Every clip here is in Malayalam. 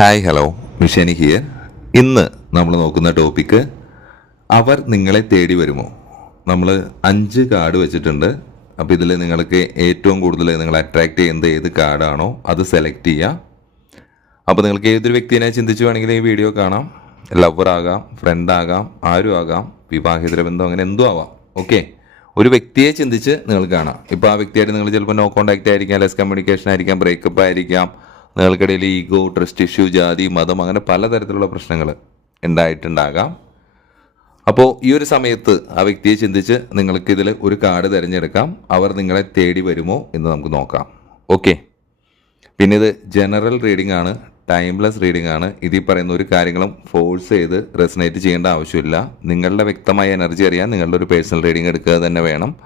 ഹായ് ഹലോ മിഷനി ഹിയർ ഇന്ന് നമ്മൾ നോക്കുന്ന ടോപ്പിക്ക് അവർ നിങ്ങളെ തേടി വരുമോ? നമ്മൾ അഞ്ച് കാർഡ് വെച്ചിട്ടുണ്ട്. അപ്പോൾ ഇതിൽ നിങ്ങൾക്ക് ഏറ്റവും കൂടുതൽ നിങ്ങൾ അട്രാക്റ്റ് ചെയ്യുന്നത് ഏത് കാർഡാണോ അത് സെലക്ട് ചെയ്യുക അപ്പോൾ നിങ്ങൾക്ക് ഏതൊരു വ്യക്തിനെ ചിന്തിച്ചു വേണമെങ്കിൽ ഈ വീഡിയോ കാണാം. ലവർ ആകാം ഫ്രണ്ട് ആകാം ആരും ആകാം വിവാഹിതര ബന്ധം അങ്ങനെ എന്തോ ആവാം. ഓക്കെ ഒരു വ്യക്തിയെ ചിന്തിച്ച് നിങ്ങൾ കാണാം. ഇപ്പോൾ ആ വ്യക്തിയായിട്ട് നിങ്ങൾ ചിലപ്പോൾ നോ കോൺടാക്റ്റ് ആയിരിക്കാം ലെസ് കമ്മ്യൂണിക്കേഷൻ ആയിരിക്കാം ബ്രേക്കപ്പ് ആയിരിക്കാം. നിങ്ങൾക്കിടയിൽ ഈഗോ ട്രസ്റ്റ് ഇഷ്യൂ ജാതി മതം അങ്ങനെ പലതരത്തിലുള്ള പ്രശ്നങ്ങൾ ഉണ്ടായിട്ടുണ്ടാകാം. അപ്പോൾ ഈ ഒരു സമയത്ത് ആ വ്യക്തിയെ ചിന്തിച്ച് നിങ്ങൾക്ക് ഇതിൽ ഒരു കാർഡ് തിരഞ്ഞെടുക്കാം. അവർ നിങ്ങളെ തേടി വരുമോ എന്ന് നമുക്ക് നോക്കാം. ഓക്കെ. പിന്നെ ഇത് ജനറൽ റീഡിംഗ് ആണ് ടൈംലെസ് റീഡിംഗ് ആണ്. ഇതിൽ പറയുന്ന ഒരു കാര്യങ്ങളും ഫോഴ്സ് ചെയ്ത് റെസനേറ്റ് ചെയ്യേണ്ട ആവശ്യമില്ല. നിങ്ങളുടെ വ്യക്തമായ എനർജി അറിയാൻ നിങ്ങളുടെ ഒരു പേഴ്സണൽ റീഡിംഗ് എടുക്കുക തന്നെ വേണം.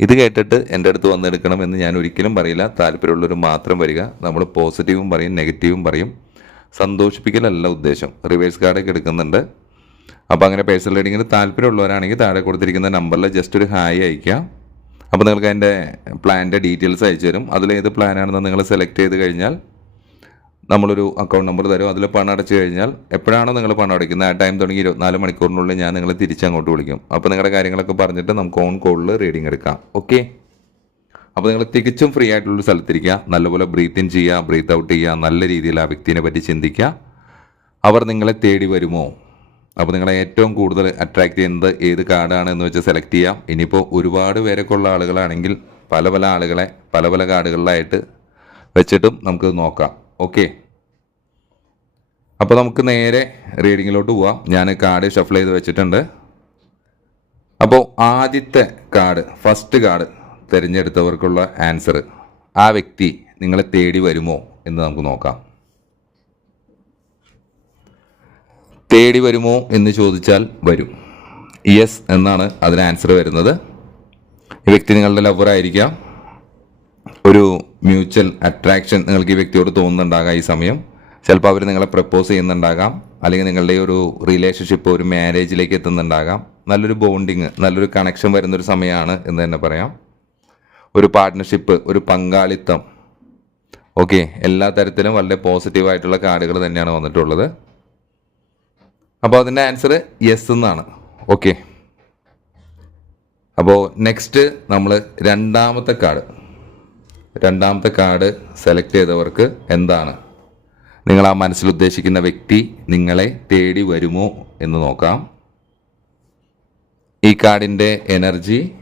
ഇത് കേട്ടിട്ട് എന്റെ അടുത്ത് വന്നെടുക്കണം എന്ന് ഞാൻ ഒരിക്കലും പറയില്ല. താല്പര്യമുള്ളവർ മാത്രം വരിക. നമ്മൾ പോസിറ്റീവും പറയും നെഗറ്റീവും പറയും. സന്തോഷിപ്പിക്കലല്ല ഉദ്ദേശം. റിവേഴ്സ് കാർഡൊക്കെ എടുക്കുന്നുണ്ട്. അപ്പോൾ അങ്ങനെ പേഴ്സണൽ റീഡിങ്ങിന് താല്പര്യമുള്ളവരാണെങ്കിൽ താഴെ കൊടുത്തിരിക്കുന്ന നമ്പറിൽ ജസ്റ്റ് ഒരു ഹായ് അയക്കാം അപ്പോൾ നിങ്ങൾക്ക് അതിന്റെ പ്ലാനിന്റെ ഡീറ്റെയിൽസ് അയച്ചു തരും. അതിലേത് പ്ലാനാണെന്ന് നിങ്ങൾ സെലക്ട് ചെയ്ത് കഴിഞ്ഞാൽ നമ്മളൊരു അക്കൗണ്ട് നമ്പർ തരും. അതിൽ പണം അടച്ചു കഴിഞ്ഞാൽ എപ്പോഴാണോ നിങ്ങൾ പണം അടയ്ക്കുന്നത് ആ ടൈം തുടങ്ങി ഇരുപത്തിനാല് മണിക്കൂറിനുള്ളിൽ ഞാൻ നിങ്ങളെ തിരിച്ചങ്ങോട്ട് വിളിക്കും. അപ്പോൾ നിങ്ങളുടെ കാര്യങ്ങളൊക്കെ പറഞ്ഞിട്ട് നമുക്ക് ഓൺ കോളിൽ റീഡിംഗ് എടുക്കാം. ഓക്കെ അപ്പോൾ നിങ്ങൾ തികച്ചും ഫ്രീ ആയിട്ടുള്ള സ്ഥലത്തിരിക്കുക. നല്ലപോലെ ബ്രീത്ത് ഇൻ ചെയ്യുക ബ്രീത്ത് ഔട്ട് ചെയ്യുക നല്ല രീതിയിൽ ആ വ്യക്തിനെ പറ്റി ചിന്തിക്കുക. അവർ നിങ്ങളെ തേടി വരുമോ? അപ്പോൾ നിങ്ങളെ ഏറ്റവും കൂടുതൽ അട്രാക്ട് ചെയ്യുന്നത് ഏത് കാർഡാണ് എന്ന് വെച്ചാൽ സെലക്ട് ചെയ്യാം. ഇനിയിപ്പോൾ ഒരുപാട് പേരൊക്കെ ഉള്ള ആളുകളാണെങ്കിൽ പല പല ആളുകളെ പല പല കാർഡുകളിലായിട്ട് വെച്ചിട്ടും നമുക്ക് നോക്കാം. ഓക്കെ അപ്പോൾ നമുക്ക് നേരെ റീഡിങ്ങിലോട്ട് പോവാം. ഞാൻ കാർഡ് ഷഫിൾ ചെയ്ത് വെച്ചിട്ടുണ്ട്. അപ്പോൾ ആദ്യത്തെ കാർഡ് ഫസ്റ്റ് കാർഡ് തിരഞ്ഞെടുത്തവർക്കുള്ള ആൻസർ ആ വ്യക്തി നിങ്ങളെ തേടി വരുമോ എന്ന് നമുക്ക് നോക്കാം. തേടി വരുമോ എന്ന് ചോദിച്ചാൽ വരും. യെസ് എന്നാണ് അതിന് ആൻസർ വരുന്നത്. ഈ വ്യക്തി നിങ്ങളുടെ ലവർ ആയിരിക്കാം. ഒരു മ്യൂച്വൽ അട്രാക്ഷൻ നിങ്ങൾക്ക് ഈ വ്യക്തിയോട് തോന്നുന്നുണ്ടാകാം ഈ സമയം. ചിലപ്പോൾ അവർ നിങ്ങളെ പ്രപ്പോസ് ചെയ്യുന്നുണ്ടാകാം. അല്ലെങ്കിൽ നിങ്ങളുടെ ഒരു റിലേഷൻഷിപ്പ് ഒരു മാരേജിലേക്ക് എത്തുന്നുണ്ടാകാം. നല്ലൊരു ബോണ്ടിങ് നല്ലൊരു കണക്ഷൻ വരുന്നൊരു സമയമാണ് എന്ന് തന്നെ പറയാം. ഒരു പാർട്ട്ണർഷിപ്പ് ഒരു പങ്കാളിത്തം. ഓക്കെ എല്ലാ തരത്തിലും വളരെ പോസിറ്റീവായിട്ടുള്ള കാർഡുകൾ തന്നെയാണ് വന്നിട്ടുള്ളത്. അപ്പോൾ അതിന്റെ ആൻസർ യെസ് എന്നാണ്. ഓക്കെ അപ്പോൾ നെക്സ്റ്റ് നമ്മൾ രണ്ടാമത്തെ കാർഡ്. രണ്ടാമത്തെ കാർഡ് സെലക്ട് ചെയ്തവർക്ക് എന്താണ്? നിങ്ങൾ ആ മനസ്സിൽ ഉദ്ദേശിക്കുന്ന വ്യക്തി നിങ്ങളെ തേടി വരുമോ എന്ന് നോക്കാം. ഈ കാർഡിന്റെ എനർജി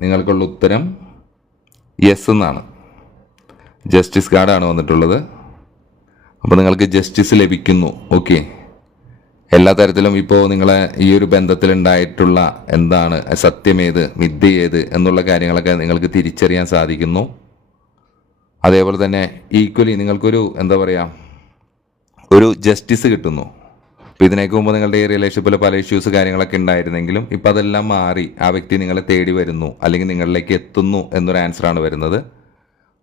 നിങ്ങൾക്കുള്ള ഉത്തരം യെസ് എന്നാണ്. ജസ്റ്റിസ് കാർഡാണ് വന്നിട്ടുള്ളത്. അപ്പോൾ നിങ്ങൾക്ക് ജസ്റ്റിസ് ലഭിക്കുന്നു. ഓക്കെ. എല്ലാ തരത്തിലും ഇപ്പോൾ നിങ്ങളെ ഈ ഒരു ബന്ധത്തിലുണ്ടായിട്ടുള്ള എന്താണ് സത്യമേത് മിഥ്യ ഏത് എന്നുള്ള കാര്യങ്ങളൊക്കെ നിങ്ങൾക്ക് തിരിച്ചറിയാൻ സാധിക്കുന്നു. അതേപോലെ തന്നെ ഈക്വലി നിങ്ങൾക്കൊരു എന്താ പറയുക ഒരു ജസ്റ്റിസ് കിട്ടുന്നു. ഇപ്പോൾ ഇതിനേക്ക് മുമ്പ് നിങ്ങളുടെ ഈ റിലേഷൻഷിപ്പിൽ പല ഇഷ്യൂസ് കാര്യങ്ങളൊക്കെ ഉണ്ടായിരുന്നെങ്കിലും ഇപ്പം അതെല്ലാം മാറി ആ വ്യക്തി നിങ്ങളെ തേടി വരുന്നു അല്ലെങ്കിൽ നിങ്ങളിലേക്ക് എത്തുന്നു എന്നൊരു ആൻസറാണ് വരുന്നത്.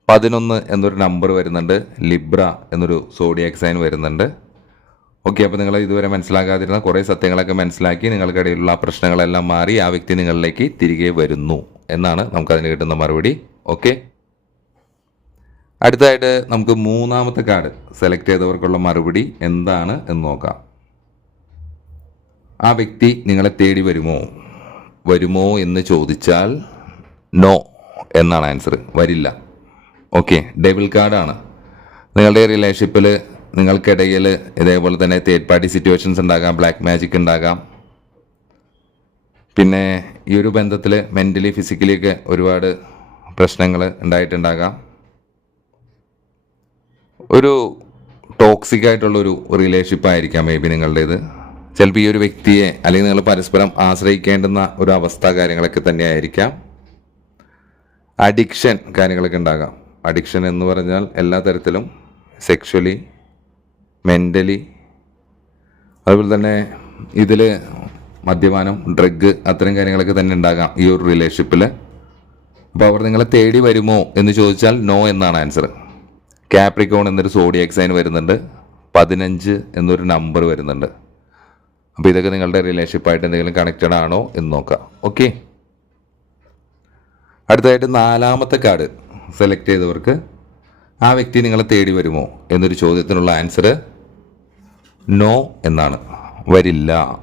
പതിനൊന്ന് എന്നൊരു നമ്പർ വരുന്നുണ്ട് ലിബ്ര എന്നൊരു സോഡിയാക് സൈൻ വരുന്നുണ്ട്. ഓക്കെ അപ്പോൾ നിങ്ങൾ ഇതുവരെ മനസ്സിലാക്കാതിരുന്ന കുറേ സത്യങ്ങളൊക്കെ മനസ്സിലാക്കി നിങ്ങൾക്കിടയിലുള്ള പ്രശ്നങ്ങളെല്ലാം മാറി ആ വ്യക്തി നിങ്ങളിലേക്ക് തിരികെ വരുന്നു എന്നാണ് നമുക്കതിന് കിട്ടുന്ന മറുപടി. ഓക്കെ അടുത്തതായിട്ട് നമുക്ക് മൂന്നാമത്തെ കാർഡ് സെലക്ട് ചെയ്തവർക്കുള്ള മറുപടി എന്താണ് എന്ന് നോക്കാം. ആ വ്യക്തി നിങ്ങളെ തേടി വരുമോ? വരുമോ എന്ന് ചോദിച്ചാൽ നോ എന്നാണ് ആൻസർ വരില്ല. ഓക്കെ ഡെബിൾ കാർഡാണ്. നിങ്ങളുടെ റിലേഷൻഷിപ്പിൽ നിങ്ങൾക്കിടയിൽ ഇതേപോലെ തന്നെ തേർഡ് പാർട്ടി സിറ്റുവേഷൻസ് ഉണ്ടാകാം ബ്ലാക്ക് മാജിക് ഉണ്ടാകാം. പിന്നെ ഈ ഒരു ബന്ധത്തിൽ മെന്റലി ഫിസിക്കലി ഒക്കെ ഒരുപാട് പ്രശ്നങ്ങൾ ഉണ്ടായിട്ടുണ്ടാകാം. ഒരു ടോക്സിക് ആയിട്ടുള്ള ഒരു റിലേഷൻഷിപ്പ് ആയിരിക്കാം മേ ബി നിങ്ങളുടേത്. ചിലപ്പോൾ ഈ ഒരു വ്യക്തിയെ അല്ലെങ്കിൽ നിങ്ങൾ പരസ്പരം ആശ്രയിക്കേണ്ടുന്ന ഒരു അവസ്ഥ കാര്യങ്ങളൊക്കെ തന്നെ ആയിരിക്കാം അഡിക്ഷൻ കാര്യങ്ങളൊക്കെ ഉണ്ടാകാം. അഡിക്ഷൻ എന്ന് പറഞ്ഞാൽ എല്ലാ തരത്തിലും സെക്ഷലി മെന്റലി അതുപോലെ തന്നെ ഇതിൽ മദ്യപാനം ഡ്രഗ് അത്തരം കാര്യങ്ങളൊക്കെ തന്നെ ഉണ്ടാകാം ഈ ഒരു റിലേഷൻഷിപ്പിൽ അപ്പോൾ അവർ നിങ്ങളെ തേടി വരുമോ എന്ന് ചോദിച്ചാൽ നോ എന്നാണ് ആൻസർ കാപ്രിക്കോൺ എന്നൊരു സോഡിയക് സൈൻ വരുന്നുണ്ട്. പതിനഞ്ച് എന്നൊരു നമ്പർ വരുന്നുണ്ട്. അപ്പോൾ ഇതൊക്കെ നിങ്ങളുടെ റിലേഷൻഷിപ്പായിട്ട് എന്തെങ്കിലും കണക്റ്റഡ് ആണോ എന്ന് നോക്കാം. ഓക്കെ അടുത്തതായിട്ട് നാലാമത്തെ കാർഡ് സെലക്ട് ചെയ്തവർക്ക് ആ വ്യക്തി നിങ്ങളെ തേടി വരുമോ എന്നൊരു ചോദ്യത്തിനുള്ള ആൻസർ നോ എന്നാണ്. വരില്ല.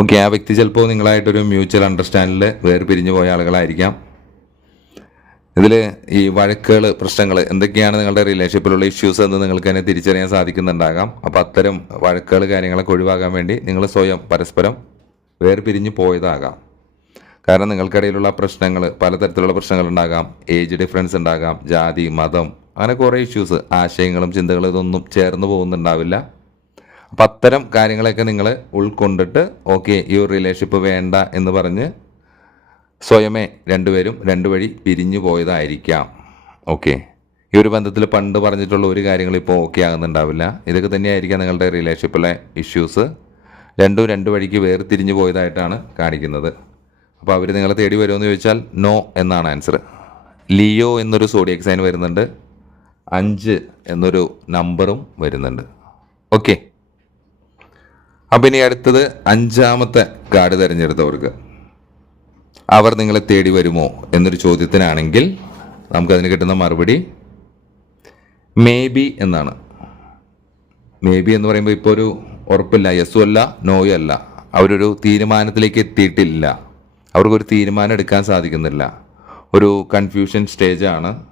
ഓക്കെ ആ വ്യക്തി ചിലപ്പോൾ നിങ്ങളായിട്ടൊരു മ്യൂച്വൽ അണ്ടർസ്റ്റാൻഡിൽ വേർപിരിഞ്ഞു പോയ ആളുകളായിരിക്കാം. ഇതിൽ ഈ വഴക്കുകൾ പ്രശ്നങ്ങൾ എന്തൊക്കെയാണ് നിങ്ങളുടെ റിലേഷൻഷിപ്പിലുള്ള ഇഷ്യൂസ് എന്ന് നിങ്ങൾക്ക് തന്നെ തിരിച്ചറിയാൻ സാധിക്കുന്നുണ്ടാകാം. അപ്പോൾ അത്തരം വഴക്കുകൾ കാര്യങ്ങളൊക്കെ ഒഴിവാക്കാൻ വേണ്ടി നിങ്ങൾ സ്വയം പരസ്പരം വേർപിരിഞ്ഞു പോയതാകാം. കാരണം നിങ്ങൾക്കിടയിലുള്ള പ്രശ്നങ്ങൾ പലതരത്തിലുള്ള പ്രശ്നങ്ങൾ ഉണ്ടാകാം. ഏജ് ഡിഫറൻസ് ഉണ്ടാകാം ജാതി മതം അങ്ങനെ കുറേ ഇഷ്യൂസ് ആശയങ്ങളും ചിന്തകളും ഇതൊന്നും ചേർന്ന് പോകുന്നുണ്ടാവില്ല. അപ്പം അത്തരം കാര്യങ്ങളൊക്കെ നിങ്ങൾ ഉൾക്കൊണ്ടിട്ട് ഓക്കെ ഈ ഒരു റിലേഷൻഷിപ്പ് വേണ്ട എന്ന് പറഞ്ഞ് സ്വയമേ രണ്ടുപേരും രണ്ടു വഴി പിരിഞ്ഞു പോയതായിരിക്കാം. ഓക്കെ ഈ ഒരു ബന്ധത്തിൽ പണ്ട് പറഞ്ഞിട്ടുള്ള ഒരു കാര്യങ്ങൾ ഇപ്പോൾ ഓക്കെ ആകുന്നുണ്ടാവില്ല. ഇതൊക്കെ തന്നെയായിരിക്കാം നിങ്ങളുടെ റിലേഷൻഷിപ്പിലെ ഇഷ്യൂസ് രണ്ടും രണ്ടു വഴിക്ക് വേർതിരിഞ്ഞു പോയതായിട്ടാണ് കാണിക്കുന്നത്. അപ്പോൾ അവർ നിങ്ങളെ തേടി വരുമെന്ന് ചോദിച്ചാൽ നോ എന്നാണ് ആൻസർ ലിയോ എന്നൊരു സോഡിയക് സൈൻ വരുന്നുണ്ട്. അഞ്ച് എന്നൊരു നമ്പറും വരുന്നുണ്ട്. ഓക്കെ അപ്പം ഇനി അടുത്തത് അഞ്ചാമത്തെ കാർഡ് തിരഞ്ഞെടുത്തവർക്ക്. അവർ നിങ്ങളെ തേടി വരുമോ എന്നൊരു ചോദ്യത്തിനാണെങ്കിൽ നമുക്കതിന് കിട്ടുന്ന മറുപടി മേ ബി എന്നാണ്. മേ ബി എന്ന് പറയുമ്പോൾ ഇപ്പോൾ ഒരു ഉറപ്പില്ല യെസ്സും അല്ല നോയും അല്ല. അവരൊരു തീരുമാനത്തിലേക്ക് എത്തിയിട്ടില്ല. അവർക്കൊരു തീരുമാനം എടുക്കാൻ സാധിക്കുന്നില്ല. ഒരു കൺഫ്യൂഷൻ സ്റ്റേജാണ്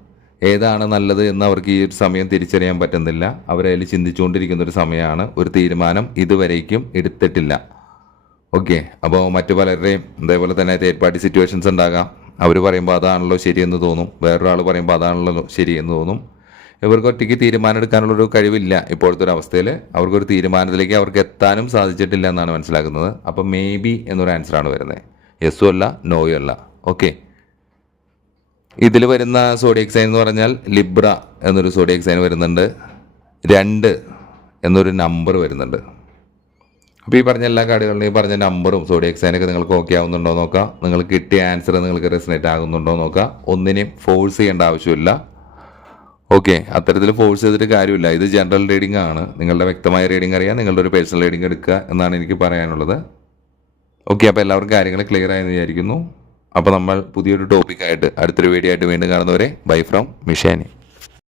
ഏതാണ് നല്ലത് എന്ന് അവർക്ക് ഈ ഒരു സമയം തിരിച്ചറിയാൻ പറ്റുന്നില്ല. അവരതിൽ ചിന്തിച്ചുകൊണ്ടിരിക്കുന്ന ഒരു സമയമാണ്. ഒരു തീരുമാനം ഇതുവരേക്കും എടുത്തിട്ടില്ല. ഓക്കെ അപ്പോൾ മറ്റു പലരുടെയും ഇതേപോലെ തന്നെ തേർഡ് പാർട്ടി സിറ്റുവേഷൻസ് ഉണ്ടാകാം. അവർ പറയുമ്പോൾ അതാണല്ലോ ശരിയെന്ന് തോന്നും. വേറൊരാൾ പറയുമ്പോൾ അതാണല്ലോ ശരിയെന്ന് തോന്നും. ഇവർക്ക് ഒറ്റയ്ക്ക് തീരുമാനം എടുക്കാനുള്ളൊരു കഴിവില്ല ഇപ്പോഴത്തെ ഒരു അവസ്ഥയിൽ അവർക്കൊരു തീരുമാനത്തിലേക്ക് അവർക്ക് എത്താനും സാധിച്ചിട്ടില്ല എന്നാണ് മനസ്സിലാക്കുന്നത്. അപ്പോൾ മേ ബി എന്നൊരു ആൻസറാണ് വരുന്നത് യെസ്സും അല്ല നോയും അല്ല. ഓക്കെ. ഇതിൽ വരുന്ന സോഡിയക് സൈൻ എന്ന് പറഞ്ഞാൽ ലിബ്ര എന്നൊരു സോഡിയക് സൈൻ വരുന്നുണ്ട്. രണ്ട് എന്നൊരു നമ്പർ വരുന്നുണ്ട്. അപ്പോൾ ഈ പറഞ്ഞ എല്ലാ കാർഡുകളിലും ഈ പറഞ്ഞ നമ്പറും സോഡിയക് സൈനൊക്കെ നിങ്ങൾക്ക് ഓക്കെ ആവുന്നുണ്ടോ നോക്കുക നോക്കാം. നിങ്ങൾക്ക് കിട്ടിയ ആൻസർ നിങ്ങൾക്ക് റെസിനേറ്റ് ആകുന്നുണ്ടോ നോക്കുക നോക്കാം. ഒന്നിനെയും ഫോഴ്സ് ചെയ്യേണ്ട ആവശ്യമില്ല. ഓക്കെ അത്തരത്തിൽ ഫോഴ്സ് ചെയ്തിട്ട് കാര്യമില്ല. ഇത് ജനറൽ റീഡിംഗ് ആണ്. നിങ്ങളുടെ വ്യക്തമായ റീഡിംഗ് അറിയാം. നിങ്ങളുടെ ഒരു പേഴ്സണൽ റീഡിംഗ് എടുക്കുക എന്നാണ് എനിക്ക് പറയാനുള്ളത്. ഓക്കെ അപ്പോൾ എല്ലാവർക്കും കാര്യങ്ങൾ ക്ലിയർ ആയെന്ന് വിചാരിക്കുന്നു. അപ്പോൾ നമ്മൾ പുതിയൊരു ടോപ്പിക്കായിട്ട് അടുത്തൊരു വീഡിയോ ആയിട്ട് വീണ്ടും കാണുന്നവരെ ബൈ ഫ്രം മിഷാനി